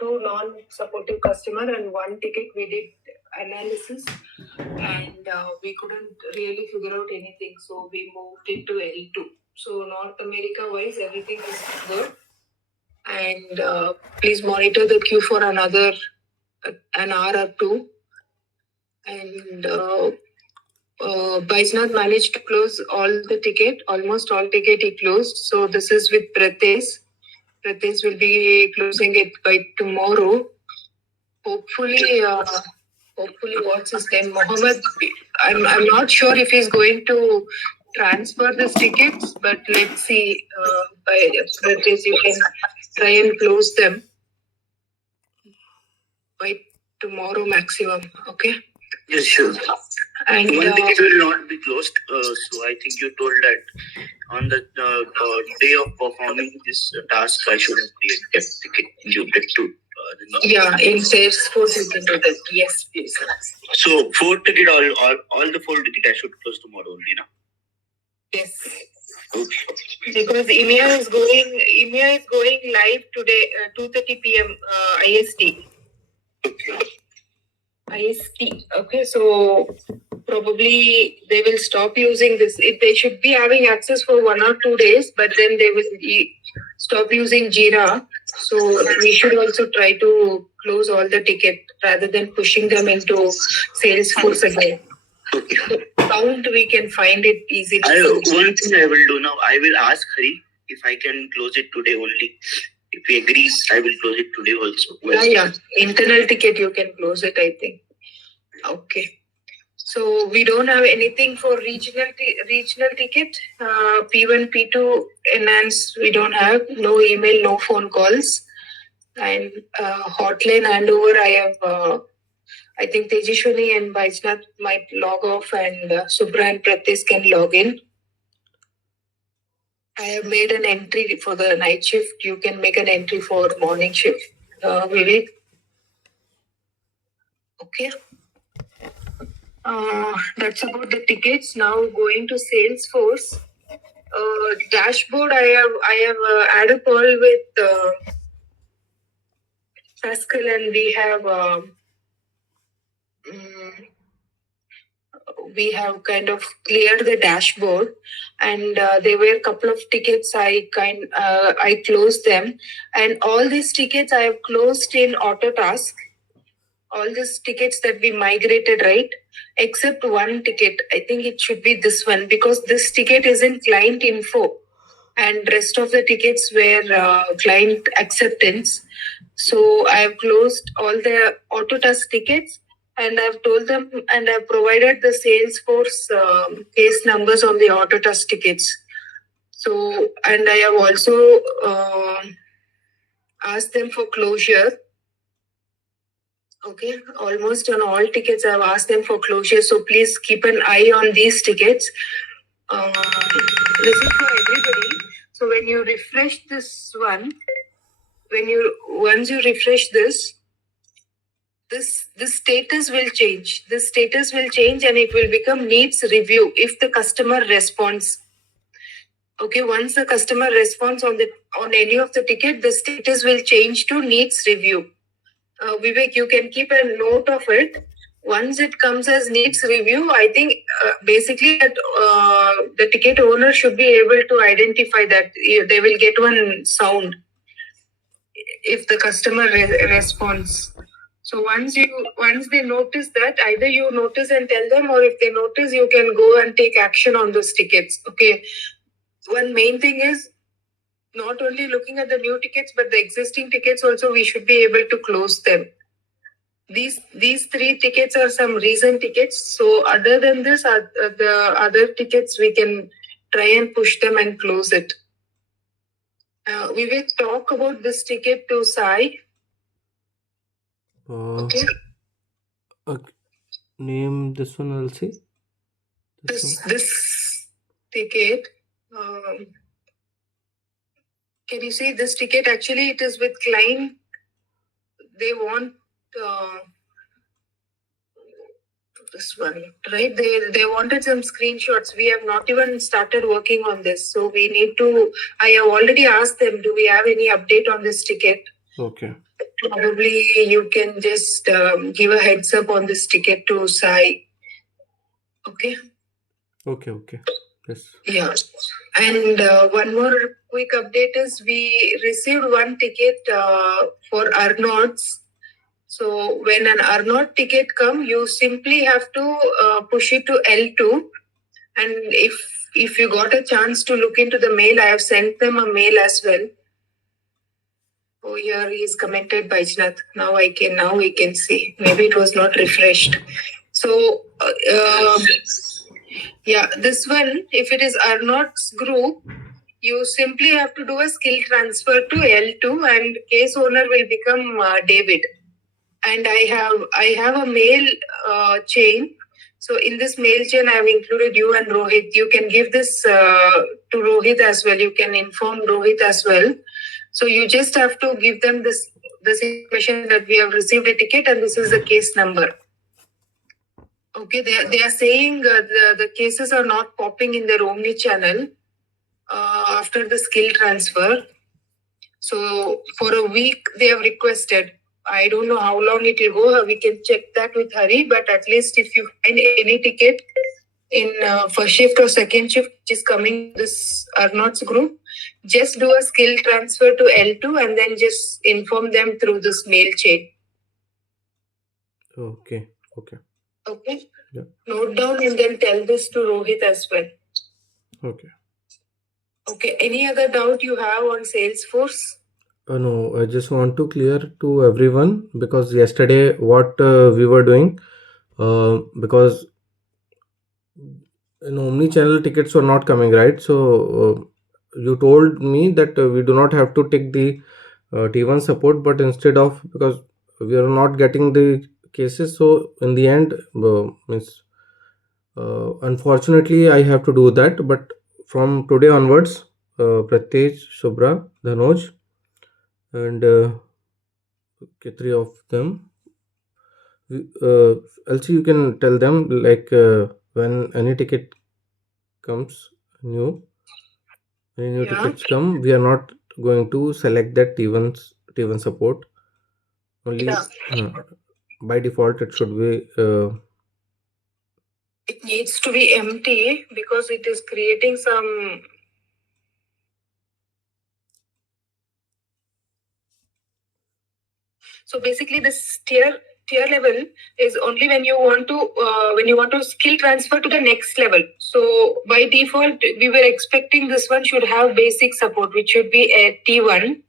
two non-supportive customer and one ticket we did analysis and we couldn't really figure out anything, so we moved it to L2. So North America wise everything is good, and please monitor the queue for another an hour or two. And Bajnath managed to close almost all ticket he closed. So this is with Pratesh. Pratesh will be closing it by tomorrow. Hopefully, what's his name? Mohammed. I'm not sure if he's going to transfer these tickets, but let's see. By Pratesh, you can try and close them by tomorrow maximum. Okay? Yes, sure. And one ticket will not be closed. So I think you told that on the day of performing this task, I should have created ticket you get to. Yeah, in Salesforce you can do that. Yes, please. So 4 ticket, all the 4 ticket I should close tomorrow only now. Yes. Okay. Because EMEA is going live today, 2:30 p.m. IST. Okay. IST. Okay, so probably they will stop using this. They should be having access for 1 or 2 days, but then they will stop using Jira. So we should also try to close all the ticket rather than pushing them into Salesforce again. Okay. Count we can find it easily. One thing I will do now, I will ask Hari if I can close it today only. If he agrees, I will close it today also. Yeah. Internal ticket you can close it, I think. Okay. So we don't have anything for regional ticket. P1, P2 enhance we don't have. No email, no phone calls. And hotline handover I have. I think Tejishwani and Bajnath might log off, and Subra and Pratis can log in. I have made an entry for the night shift. You can make an entry for morning shift. Vivek. Okay. That's about the tickets. Now going to Salesforce. Dashboard. I have had a call with Pascal, and we have kind of cleared the dashboard, and there were a couple of tickets I closed them, and all these tickets I have closed in Autotask. All these tickets that we migrated, right? Except one ticket. I think it should be this one because this ticket is in client info, and rest of the tickets were client acceptance. So I have closed all the Autotask tickets, and I've told them, and I've provided the Salesforce case numbers on the Autotask tickets. So, and I have also asked them for closure. Okay, almost on all tickets I've asked them for closure. So please keep an eye on these tickets. This is for everybody. So when you refresh this one, once you refresh this status will change. This status will change and it will become needs review if the customer responds. Okay, once the customer responds on any of the ticket, the status will change to needs review. Vivek, you can keep a note of it. Once it comes as needs review, I think basically that the ticket owner should be able to identify that they will get one sound if the customer responds. So once they notice that, either you notice and tell them, or if they notice, you can go and take action on those tickets. Okay. One main thing is not only looking at the new tickets, but the existing tickets also, we should be able to close them. These 3 tickets are some recent tickets. So other than this, the other tickets, we can try and push them and close it. We will talk about this ticket to Sai. Okay. Name this one, I'll see. This ticket. Can you see this ticket? Actually, it is with client. They want this one, right? They wanted some screenshots. We have not even started working on this. So we need to, I have already asked them, do we have any update on this ticket? Okay. probably you can just give a heads up on this ticket to Sai. Okay. Okay. Yes. Yeah. And one more quick update is we received one ticket for Arnolds. So when an Arnold ticket come, you simply have to push it to L2. And if you got a chance to look into the mail, I have sent them a mail as well. Oh, here he is commented by Jnath. Now we can see. Maybe it was not refreshed. So yeah, this one, if it is Arnold's group, you simply have to do a skill transfer to L2 and case owner will become David. And I have a mail chain. So in this mail chain, I have included you and Rohit. You can give this to Rohit as well. You can inform Rohit as well. So you just have to give them this information that we have received a ticket and this is the case number. Okay, they are saying the cases are not popping in their Omni channel after the skill transfer. So for a week they have requested. I don't know how long it will go. We can check that with Hari, but at least if you find any ticket in first shift or second shift which is coming this Arnold's group, just do a skill transfer to L2 and then just inform them through this mail chain. Okay. Okay. Yeah. Note down and then tell this to Rohit as well. Okay. Okay. Any other doubt you have on Salesforce? No, I just want to clear to everyone because yesterday what we were doing, because omni-channel tickets were not coming, right? So you told me that we do not have to take the T1 support, but instead of, because we are not getting the cases, so in the end, unfortunately, I have to do that. But from today onwards, Pratyej, Shubhra, Dhanoj, and okay, 3 of them. Also, you can tell them like when any ticket comes new, any new tickets come, we are not going to select that T1 support. Only by default it should be. It needs to be empty because it is creating some. So basically, this tier level is only when you want to skill transfer to the next level. So by default, we were expecting this one should have basic support, which should be a T1.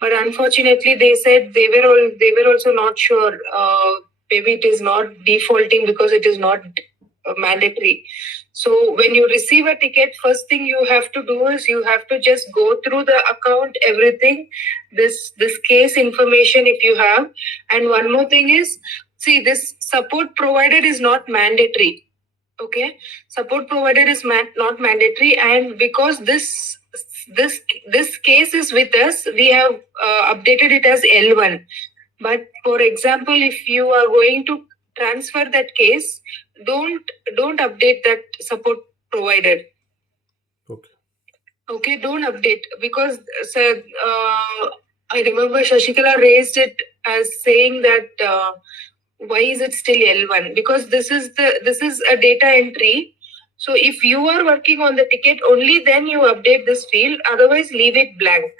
But unfortunately, they said they were also not sure. Maybe it is not defaulting because it is not mandatory. So when you receive a ticket, first thing you have to do is you have to just go through the account, everything, this case information if you have. And one more thing is, see, this support provided is not mandatory. Okay, support provided is not mandatory, and because this case is with us, we have updated it as L1. But for example, if you are going to transfer that case, don't update that support provided. Okay, don't update because I remember Shashikala raised it as saying that why is it still L1? Because this is a data entry. So if you are working on the ticket, only then you update this field. Otherwise, leave it blank.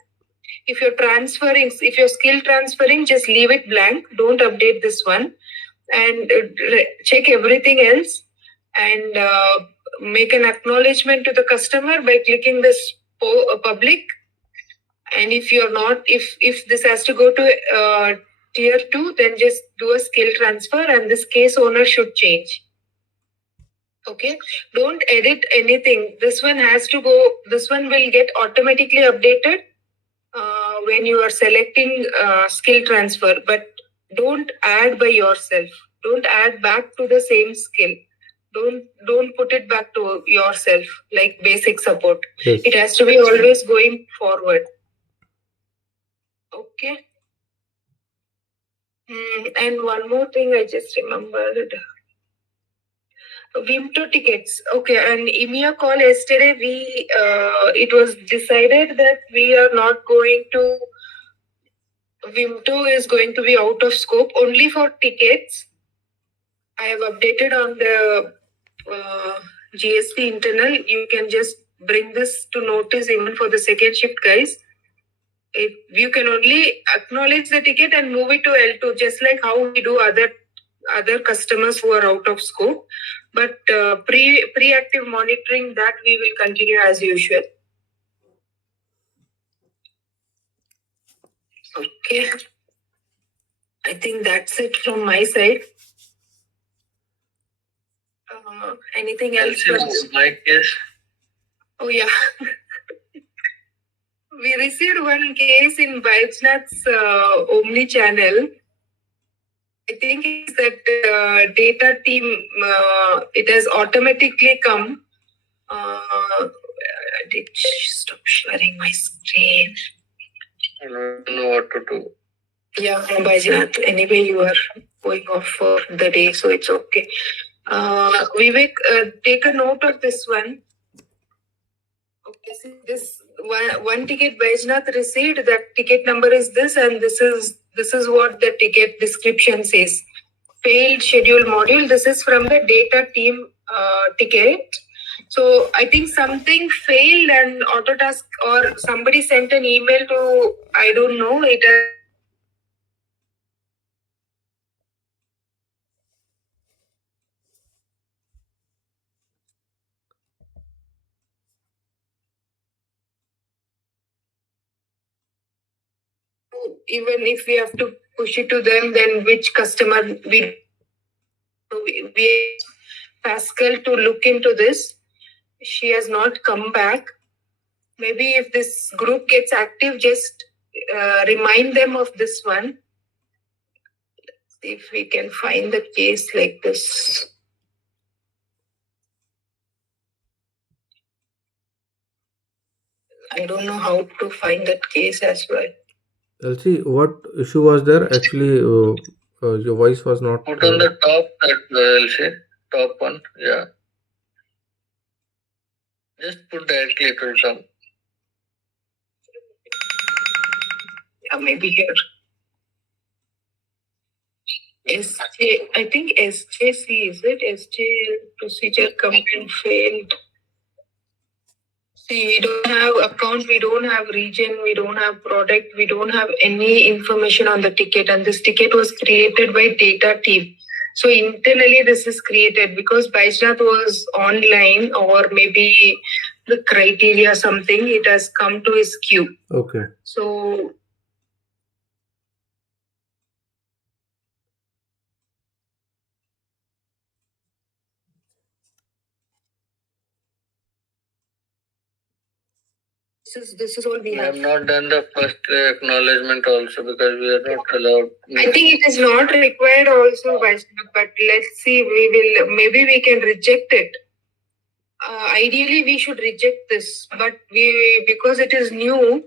If you're skill transferring, just leave it blank. Don't update this one, and check everything else, and make an acknowledgement to the customer by clicking this public. And if you're not, if this has to go to tier 2, then just do a skill transfer, and this case owner should change. Okay, don't edit anything. This one will get automatically updated when you are selecting skill transfer, but don't add by yourself. Don't add back to the same skill. Don't put it back to yourself like basic support. Yes. It has to be always going forward. Okay. And one more thing I just remembered. Vimto tickets. Okay, and EMEA call yesterday, it was decided that we are not going to Vimto is going to be out of scope only for tickets. I have updated on the GST internal. You can just bring this to notice even for the second shift guys. You can only acknowledge the ticket and move it to L2, just like how we do other customers who are out of scope. But pre-active monitoring, that we will continue as usual. Okay. I think that's it from my side. Anything else? My case. Oh yeah. We received one case in Vaishnath's Omni channel. I think it's that data team, it has automatically come. Stop sharing my screen. I don't know what to do. Yeah, Vaishnath, anyway, you are going off for the day, so it's okay. Vivek, take a note of this one. Okay, see this one ticket Vaishnath received, that ticket number is this, and this is what the ticket description says. Failed schedule module. This is from the data team ticket. So I think something failed and Autotask or somebody sent an email to, I don't know, it even if we have to push it to them, then which customer we Pascal to look into this. She has not come back. Maybe if this group gets active, just remind them of this one. See if we can find the case like this. I don't know how to find that case as well. Elsie, what issue was there? Actually, your voice was not. Put on the top that Elsie, top one, yeah. Just put directly to some. Yeah, maybe here. SJ, I think SJC, is it? SJ procedure complaint failed. See, we don't have account, we don't have region, we don't have product, we don't have any information on the ticket. And this ticket was created by data team. So internally this is created because Vaishnath was online or maybe the criteria something, it has come to his queue. Okay. So this is all we have. We have not done the first acknowledgement also because we are not allowed. I think it is not required also, Vaishnav, but let's see, maybe we can reject it. Ideally, we should reject this, but because it is new,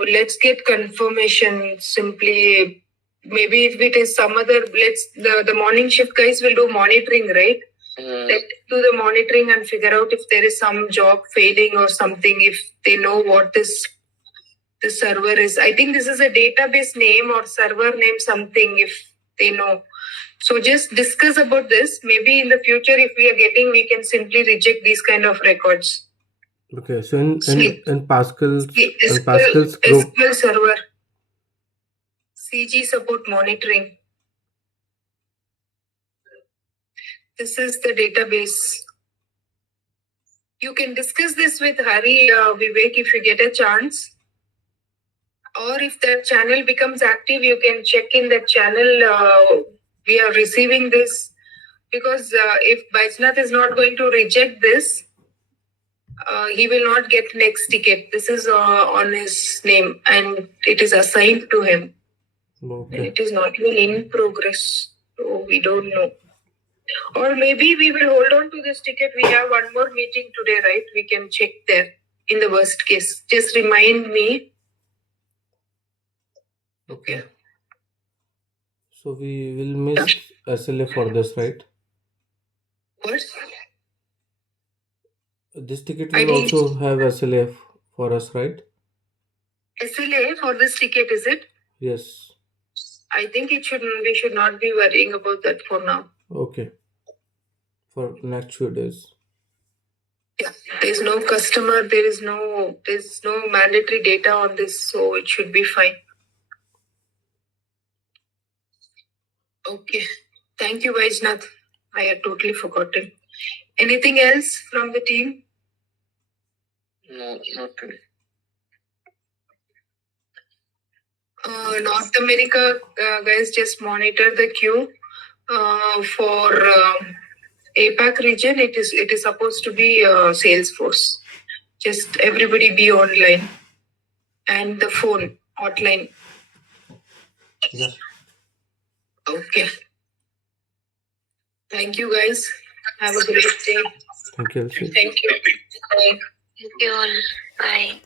let's get confirmation simply. Maybe if it is some other, the morning shift guys will do monitoring, right? Let's do the monitoring and figure out if there is some job failing or something, if they know what this server is. I think this is a database name or server name, something, if they know. So just discuss about this. Maybe in the future, if we are getting, we can simply reject these kind of records. Okay, so in Pascal's group, SQL server, CG support monitoring. This is the database. You can discuss this with Hari, Vivek, if you get a chance. Or if the channel becomes active, you can check in that channel. We are receiving this because if Vaishnath is not going to reject this, he will not get next ticket. This is on his name and it is assigned to him. Okay. And it is not even in progress. So we don't know. Or maybe we will hold on to this ticket. We have one more meeting today, right? We can check there in the worst case. Just remind me. Okay. So we will miss SLA for this, right? What? This ticket will also have SLA for us, right? SLA for this ticket, is it? Yes. I think we should not be worrying about that for now. Okay. For next few days. Yeah, there's no customer, there's no mandatory data on this, so it should be fine. Okay. Thank you, Vaishnath. I had totally forgotten. Anything else from the team? No, not today. North America, guys, just monitor the queue. For APAC region, it is supposed to be Salesforce. Just everybody be online, and the phone hotline. Yeah. Okay. Thank you, guys. Have a great day. Thank you, Elsie. Thank you. Bye. Thank you all. Bye.